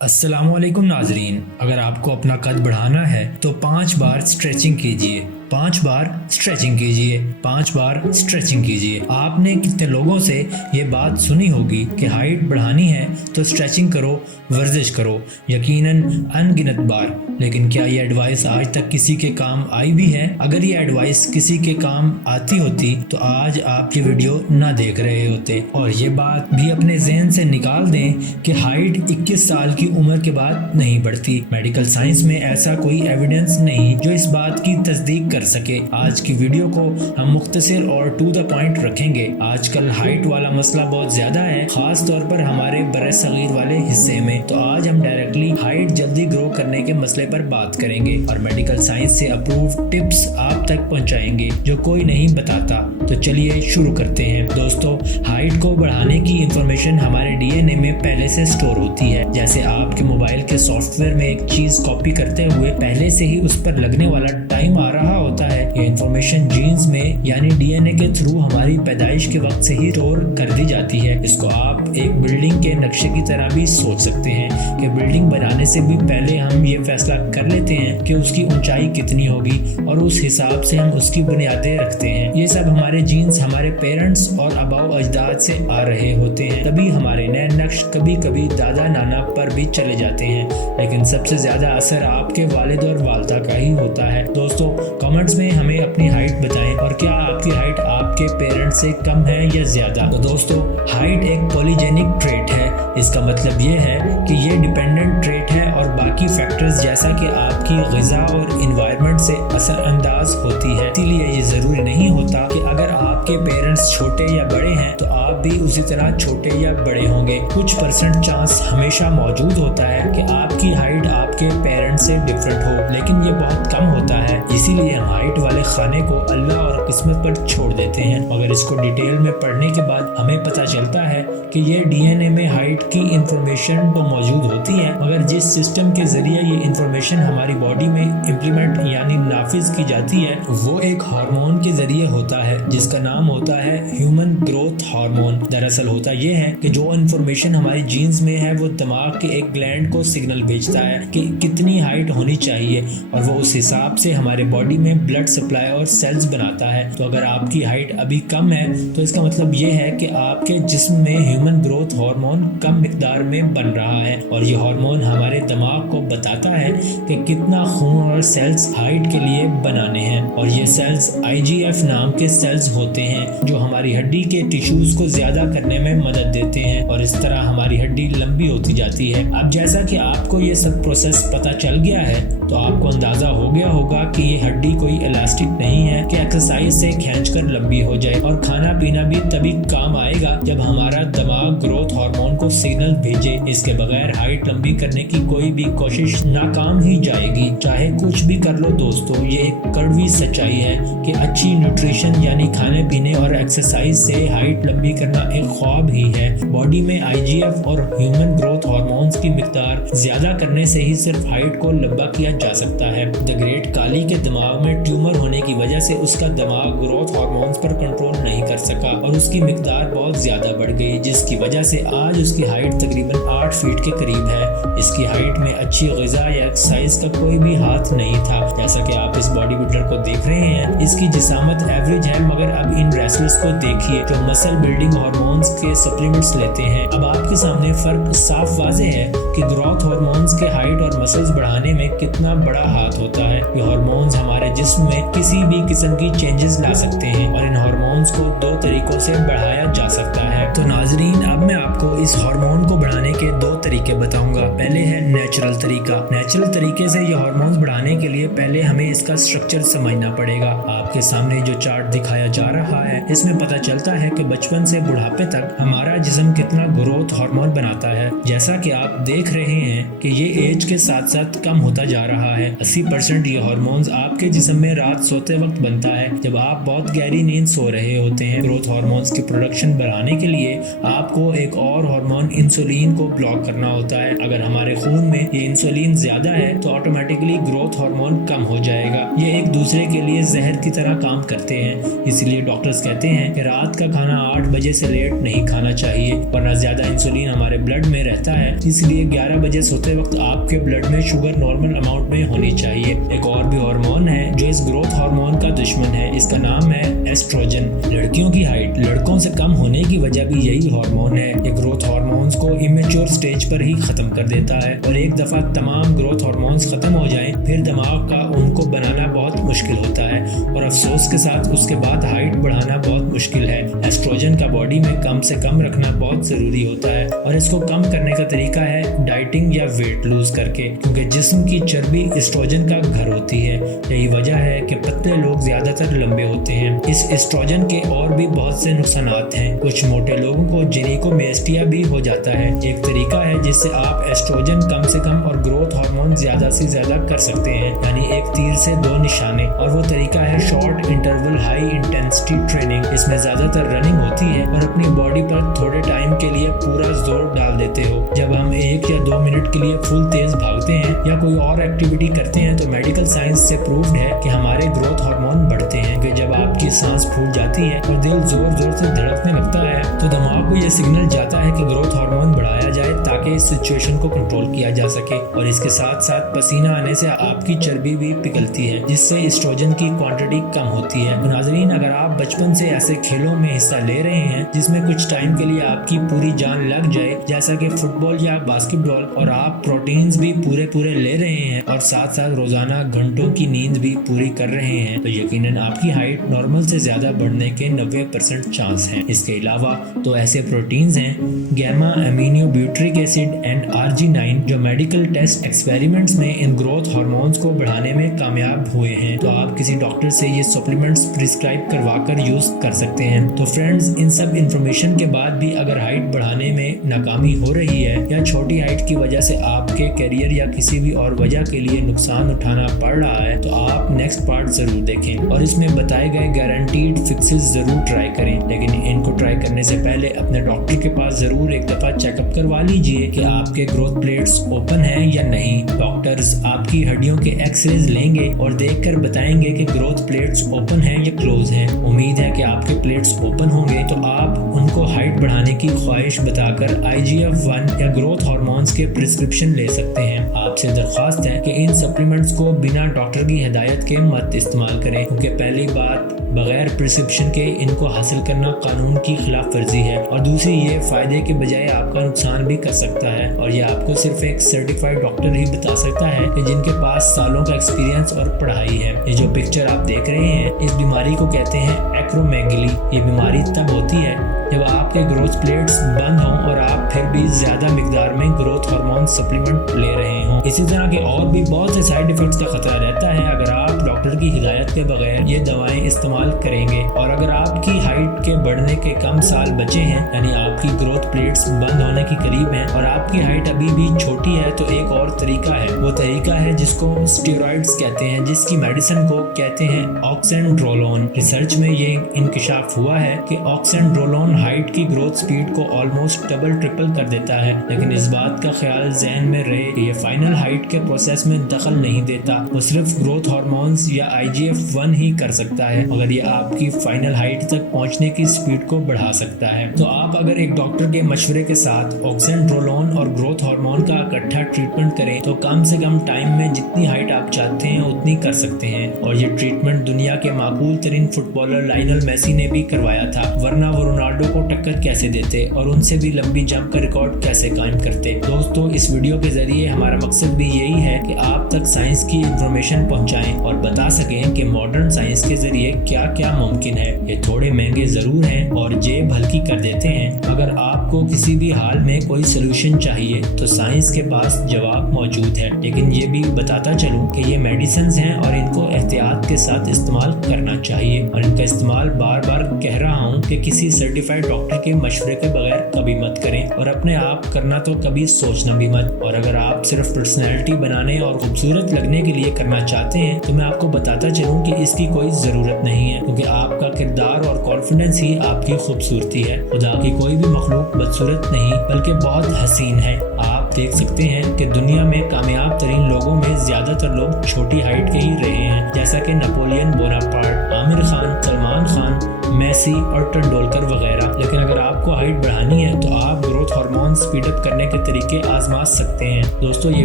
अस्सलामुअलैकुम नाजरीन, अगर आपको अपना कद बढ़ाना है तो 5 बार स्ट्रेचिंग कीजिए। 5 बार स्ट्रेचिंग कीजिए। 5 बार स्ट्रेचिंग कीजिए। आपने कितने लोगों से ये बात सुनी होगी कि हाइट बढ़ानी है तो स्ट्रेचिंग करो, वर्जिश करो, यकीनन अनगिनत बार। लेकिन क्या ये एडवाइस आज तक किसी के काम आई भी है? अगर ये एडवाइस किसी के काम आती होती तो आज आप ये वीडियो ना देख रहे होते। और ये बात भी अपने जहन से निकाल दें कि हाइट 21 साल की उम्र के बाद नहीं बढ़ती। मेडिकल साइंस में ऐसा कोई एविडेंस नहीं जो इस बात की तस्दीक कर सके। आज की वीडियो को हम मुख्तसर और टू द पॉइंट रखेंगे। आजकल हाइट वाला मसला बहुत ज्यादा है, खास तौर पर हमारे बरसगीर वाले हिस्से में। तो आज हम डायरेक्टली हाइट जल्दी ग्रो करने के मसले पर बात करेंगे और मेडिकल साइंस से अप्रूव टिप्स आप तक पहुंचाएंगे जो कोई नहीं बताता। तो चलिए शुरू करते हैं। दोस्तों, हाइट को बढ़ाने की इंफॉर्मेशन हमारे डीएनए में पहले से स्टोर होती है। जैसे आपके मोबाइल के सॉफ्टवेयर में एक चीज कॉपी करते हुए पहले से ही उस पर लगने वाला टाइम आ रहा होता है। ये इंफॉर्मेशन जीन्स में यानी डीएनए के थ्रू हमारी पैदाइश के वक्त से ही स्टोर कर दी जाती है। इसको आप एक बिल्डिंग के नक्शे की तरह भी सोच सकते हैं कि बिल्डिंग बनाने से भी पहले हम ये फैसला कर लेते हैं कि उसकी ऊंचाई कितनी होगी और उस हिसाब से हम उसकी बुनियादें रखते हैं। ये सब हमारे जीन्स हमारे पेरेंट्स और आबाओ अजदाद से आ रहे होते हैं। तभी हमारे नए नक्श कभी कभी दादा नाना पर भी चले जाते हैं, लेकिन सबसे ज्यादा असर आपके वालिद और वालदा का ही होता है। दोस्तों, कमेंट्स में हमें अपनी हाइट बताएं और क्या आपकी हाइट आपके पेरेंट्स से कम है या ज्यादा। तो दोस्तों, हाइट एक पॉलीजेनिक ट्रेट है। इसका मतलब ये है कि ये डिपेंडेंट ट्रेट है और बाकी फैक्टर्स जैसा कि आपकी ग़िज़ा और इन्वायरमेंट से असरअंदाज होती है। इसीलिए ये जरूरी नहीं होता कि अगर आपके पेरेंट्स छोटे या बड़े हैं तो आप भी उसी तरह छोटे या बड़े होंगे। कुछ परसेंट चांस हमेशा मौजूद होता है कि आपकी हाइट आपके पेरेंट्स से डिफरेंट हो, लेकिन ये बहुत कम होता है। इसीलिए हम हाइट वाले खाने को अल्लाह और किस्मत पर छोड़ देते हैं। मगर इसको डिटेल में पढ़ने के बाद हमें पता चलता है कि ये डीएनए में हाइट की इंफॉर्मेशन तो मौजूद होती है, मगर जिस सिस्टम के जरिए ये इंफॉर्मेशन हमारी बॉडी में इम्प्लीमेंट यानी नाफिज की जाती है वो एक हार्मोन के जरिए होता है जिसका नाम होता है ह्यूमन ग्रोथ हार्मोन। दरअसल होता यह है कि जो इंफॉर्मेशन हमारी जीन्स में है वो दिमाग के एक ग्लैंड को सिग्नल भेजता है कि कितनी हाइट होनी चाहिए और वो उस हिसाब से हमारे बॉडी में ब्लड सप्लाई और सेल्स बनाता है। तो अगर आपकी हाइट अभी कम है तो इसका मतलब ये है कि आपके जिस्म में ह्यूमन ग्रोथ हार्मोन कम मिकदार में बन रहा है और ये हार्मोन हमारे दिमाग को बताता है कि कितना खून और सेल्स हाइट के लिए बनाने हैं। और ये सेल्स IGF नाम के सेल्स होते हैं जो हमारी हड्डी के टिश्यूज को ज्यादा करने में मदद देते हैं और इस तरह हमारी हड्डी लंबी होती जाती है। अब जैसा कि आपको ये सब प्रोसेस पता चल गया है तो आपको अंदाजा हो गया होगा कि ये हड्डी कोई इलास्टिक नहीं है कि एक्सरसाइज से खींचकर लंबी हो जाए। और खाना पीना भी तभी काम आएगा जब हमारा दिमाग ग्रोथ हार्मोन को सिग्नल भेजे। इसके बगैर हाइट लंबी करने की कोई भी कोशिश नाकाम ही जाएगी, चाहे कुछ भी कर लो। दोस्तों, ये एक कड़वी सच्चाई है कि अच्छी न्यूट्रिशन यानी खाने पीने और एक्सरसाइज से हाइट लंबी करना एक ख्वाब ही है। बॉडी में IGF और ह्यूमन ग्रोथ हार्मोन्स की मिकदार ज्यादा करने से ही सिर्फ हाइट को लंबा किया जा सकता है। द ग्रेट काली के दिमाग में ट्यूमर होने की वजह से उसका दिमाग ग्रोथ हार्मोन्स पर कंट्रोल नहीं कर सका और उसकी मिकदार बहुत ज्यादा बढ़ गई, जिसकी वजह से आज उसकी हाइट तकरीबन 8 फीट के करीब है। इसकी हाइट में अच्छी ग़िज़ा या एक्सरसाइज का कोई भी हाथ नहीं था। जैसा कि आप इस बॉडी बिल्डर को देख रहे हैं, इसकी जिसामत एवरेज है, मगर अब इन रेसलर्स को देखिए जो मसल बिल्डिंग हार्मोन्स के सप्लीमेंट्स लेते हैं। अब आपके सामने फर्क साफ वाज़ेह है कि ग्रोथ हार्मोन्स के हाइट और मसल्स बढ़ाने में कितना बड़ा हाथ होता है। ये हार्मोन्स हमारे जिस्म में किसी भी किस्म की चेंजेस ला सकते हैं और इन हार्मोन्स को 2 तरीकों से बढ़ाया जा सकता है। तो नाजरीन, अब मैं आपको इस हार्मोन को बढ़ाने के 2 तरीके बताऊंगा। पहले है नेचुरल तरीका। नेचुरल तरीके से ये हार्मोन्स बढ़ाने के लिए पहले हमें इसका स्ट्रक्चर समझना पड़ेगा। आपके सामने जो चार्ट दिखाया जा रहा है इसमें पता चलता है कि बचपन से बुढ़ापे तक हमारा जिस्म कितना ग्रोथ हार्मोन बनाता है। जैसा कि आप देख रहे हैं कि ये एज के साथ साथ साथ कम होता जा रहा है। 80% ये हार्मोन्स आपके जिस्म में रात सोते वक्त बनता है, जब आप बहुत गहरी नींद सो रहे होते हैं। ग्रोथ हार्मोन्स की प्रोडक्शन बढ़ाने के लिए आपको एक और हार्मोन इंसुलिन को ब्लॉक करना होता है। अगर हमारे खून में ये इंसुलिन ज्यादा है तो ऑटोमेटिकली ग्रोथ हार्मोन कम हो जाएगा। ये एक दूसरे के लिए जहर की तरह काम करते हैं, इसलिए डॉक्टर्स कहते हैं कि रात का खाना 8 बजे से लेट नहीं खाना चाहिए, वरना ज्यादा इंसुलिन हमारे ब्लड में रहता है। इसलिए 11 बजे सोते वक्त आपके ब्लड में शुगर नॉर्मल अमाउंट में होनी चाहिए। एक और भी हार्मोन है जो इस ग्रोथ हार्मोन का दुश्मन है, इसका नाम है एस्ट्रोजन। लड़कियों की हाइट लड़कों से कम होने की वजह भी यही हार्मोन है। ये ग्रोथ हार्मोन्स को इमेच्योर स्टेज पर ही खत्म कर देता है, और एक दफा तमाम ग्रोथ हार्मोन्स खत्म हो जाएं, फिर दिमाग का उनको बनाना बहुत मुश्किल होता है, और अफसोस के साथ उसके बाद हाइट बढ़ाना बहुत मुश्किल है। एस्ट्रोजन का बॉडी में कम से कम रखना बहुत जरूरी होता है, और इसको कम करने का तरीका है डाइटिंग या वेट लूज करके, क्योंकि जिस्म की चर्बी एस्ट्रोजन का घर होती है। यही वजह है कि पतले लोग ज्यादातर लंबे होते हैं। इस एस्ट्रोजन के और भी बहुत से नुकसानात हैं। कुछ मोटे लोगों को जिनेकोमेस्टिया भी हो जाता है। एक तरीका है जिससे आप एस्ट्रोजन कम से कम और ग्रोथ हार्मोन ज्यादा से ज्यादा कर सकते हैं, यानी एक तीर से 2 निशाने, और वो तरीका है short interval high intensity training. इसमें ज्यादातर रनिंग होती है और अपनी बॉडी पर थोड़े टाइम के लिए पूरा जोर डाल देते हो। जब हम 1 या 2 मिनट के लिए फुल तेज भागते हैं या कोई और एक्टिविटी करते हैं तो मेडिकल साइंस से प्रूव्ड है कि हमारे ग्रोथ हार्मोन बढ़ते हैं। कि जब आपकी सांस फूल जाती है और दिल जोर जोर से धड़कने लगता है तो दिमाग को यह सिग्नल जाता है कि ग्रोथ हार्मोन बढ़ाया जाए ताकि इस सिचुएशन को कंट्रोल किया जा सके। और इसके साथ साथ पसीना आने से आपकी चर्बी भी पिघलती है, जिससे एस्ट्रोजन की क्वांटिटी कम होती है। नाज़रीन, अगर आप बचपन से ऐसे खेलों में हिस्सा ले रहे हैं जिसमें कुछ टाइम के लिए आपकी पूरी जान लग जाए, जैसा कि फुटबॉल या बास्केटबॉल, और आप प्रोटीन्स भी पूरे ले रहे हैं और साथ साथ रोजाना घंटों की नींद भी पूरी कर रहे हैं, तो यकीनन आपकी हाइट नॉर्मल से ज्यादा बढ़ने के 90% चांस हैं। इसके अलावा तो ऐसे प्रोटीन्स हैं gamma amino butyric acid and RG9 जो मेडिकल टेस्ट एक्सपेरिमेंट्स में इन ग्रोथ हार्मोन्स को बढ़ाने में कामयाब हुए हैं। तो आप किसी डॉक्टर से ये सप्लीमेंट्स प्रिस्क्राइब करवा कर यूज कर सकते हैं। तो फ्रेंड्स, इन सब इंफॉर्मेशन के बाद भी अगर हाइट बढ़ाने में नाकामी हो रही है या छोटी हाइट की वजह से आपके करियर या किसी भी और वजह के लिए नुकसान उठाना पड़ रहा है, तो आप नेक्स्ट पार्ट जरूर देखें और इसमें बताए गए गारंटीड फिक्सेस जरूर ट्राई करें। लेकिन इनको ट्राई करने से पहले अपने डॉक्टर के पास जरूर एक दफा चेकअप करवा लीजिए कि आपके ग्रोथ प्लेट्स ओपन हैं या नहीं। डॉक्टर्स आपकी हड्डियों के एक्सरेज लेंगे और देखकर बताएंगे कि ग्रोथ प्लेट्स ओपन हैं या क्लोज हैं। उम्मीद है कि आपके प्लेट्स ओपन होंगे तो आप उनको हाइट बढ़ाने की ख्वाहिश बताकर IGF-1 या ग्रोथ हार्मोन्स के प्रिस्क्रिप्शन ले सकते हैं। आपसे दरख्वास्त है कि इन सप्लीमेंट्स को बिना डॉक्टर की हिदायत के मत इस्तेमाल करें, क्योंकि पहली बात बगैर प्रिस्क्रिप्शन के इनको हासिल करना कानून की खिलाफ वर्जी है, और दूसरी ये फायदे के बजाय आपका नुकसान भी कर सकता है। और ये आपको सिर्फ एक सर्टिफाइड डॉक्टर ही बता सकता है कि जिनके पास सालों का एक्सपीरियंस और पढ़ाई है। ये जो पिक्चर आप देख रहे हैं, इस बीमारी को कहते हैं एक्रोमेगली। ये बीमारी तब होती है जब आपके ग्रोथ प्लेट्स बंद हों और आप फिर भी ज्यादा मिकदार में ग्रोथ हार्मोन सप्लीमेंट ले रहे हों। इसी तरह के और भी बहुत से साइड इफेक्ट्स का खतरा रहता है अगर आप डॉक्टर की हिदायत के बगैर ये दवाएं इस्तेमाल करेंगे। और अगर आपकी हाइट के बढ़ने के कम साल बचे हैं, यानी आपकी ग्रोथ प्लेट्स बंद होने के करीब हैं और आपकी हाइट अभी भी छोटी है, तो एक और तरीका है। वो तरीका है जिसको स्टेरॉइड्स कहते हैं, जिसकी मेडिसिन को कहते हैं ऑक्सेंड्रोलोन। रिसर्च में ये इंकशाफ हुआ है कि ऑक्सेंड्रोलोन हाइट की ग्रोथ स्पीड को ऑलमोस्ट डबल ट्रिपल कर देता है। लेकिन इस बात का ख्याल ज़हन में रहे कि ये फाइनल हाइट के प्रोसेस में दखल नहीं देता, वो सिर्फ ग्रोथ हार्मोन्स या IGF-1 ही कर सकता है, मगर ये आपकी फाइनल हाइट तक पहुंचने की स्पीड को बढ़ा सकता है। तो आप अगर एक डॉक्टर के मशवरे के साथ ऑक्सेंड्रोलोन और ग्रोथ हार्मोन का इकट्ठा ट्रीटमेंट करें तो कम से कम टाइम में जितनी हाइट आप चाहते हैं उतनी कर सकते हैं। और ये ट्रीटमेंट दुनिया के माकूल तरीन फुटबॉलर लायनल मेसी ने भी करवाया था, वरना वो रोनाल्डो को टक्कर कैसे देते और उनसे भी लंबी जंप का रिकॉर्ड कैसे कायम करते। दोस्तों, इस वीडियो के जरिए हमारा मकसद भी यही है कि आप तक साइंस की इंफॉर्मेशन पहुंचाएं और बता सकें कि मॉडर्न साइंस के जरिए क्या क्या मुमकिन है। ये थोड़े महंगे जरूर हैं और जेब हल्की कर देते हैं। अगर आपको किसी भी हाल में कोई सोल्यूशन चाहिए तो साइंस के पास जवाब मौजूद है। लेकिन ये भी बताता चलूं कि ये मेडिसिन हैं और इनको एहतियात के साथ इस्तेमाल करना चाहिए। और इनका इस्तेमाल बार बार कह रहा हूँ कि किसी सर्टिफाइड डॉक्टर के मशवरे के बगैर कभी मत करें, और अपने आप करना तो कभी सोचना भी मत। और अगर आप सिर्फ पर्सनैलिटी बनाने और खूबसूरत लगने के लिए करना चाहते हैं तो मैं आपको बताता चलूँ कि इसकी कोई ज़रूरत नहीं है, क्योंकि आपका किरदार और कॉन्फिडेंस ही आपकी खूबसूरती है। खुदा की कोई भी मखलूक बदसूरत नहीं बल्कि बहुत हसीन है। आप देख सकते हैं कि दुनिया में कामयाब तरीन लोगों में ज्यादातर लोग छोटी हाइट के ही रहे हैं, जैसा कि Napoleon Bonaparte, Aamir Khan, Salman Khan, Messi और तेंदुलकर वगैरह। लेकिन अगर आपको हाइट बढ़ानी है तो आप ग्रोथ हार्मोन स्पीडअप करने के तरीके आजमा सकते हैं। दोस्तों, ये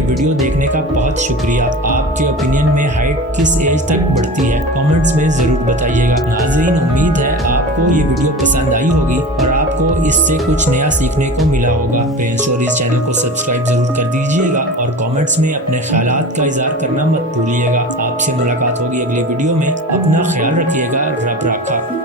वीडियो देखने का बहुत शुक्रिया। आपके ओपिनियन में हाइट किस एज तक बढ़ती है कमेंट्स में जरूर बताइएगा। नाज़रीन, उम्मीद है आपको ये वीडियो पसंद आई होगी और आपको इससे कुछ नया सीखने को मिला होगा। ब्रेन स्टोरीज चैनल को सब्सक्राइब जरूर कर दीजिएगा और कमेंट्स में अपने ख्यालात का इज़हार करना मत भूलिएगा। आपसे मुलाकात होगी अगले वीडियो में। अपना ख्याल रखिएगा। रब राखा।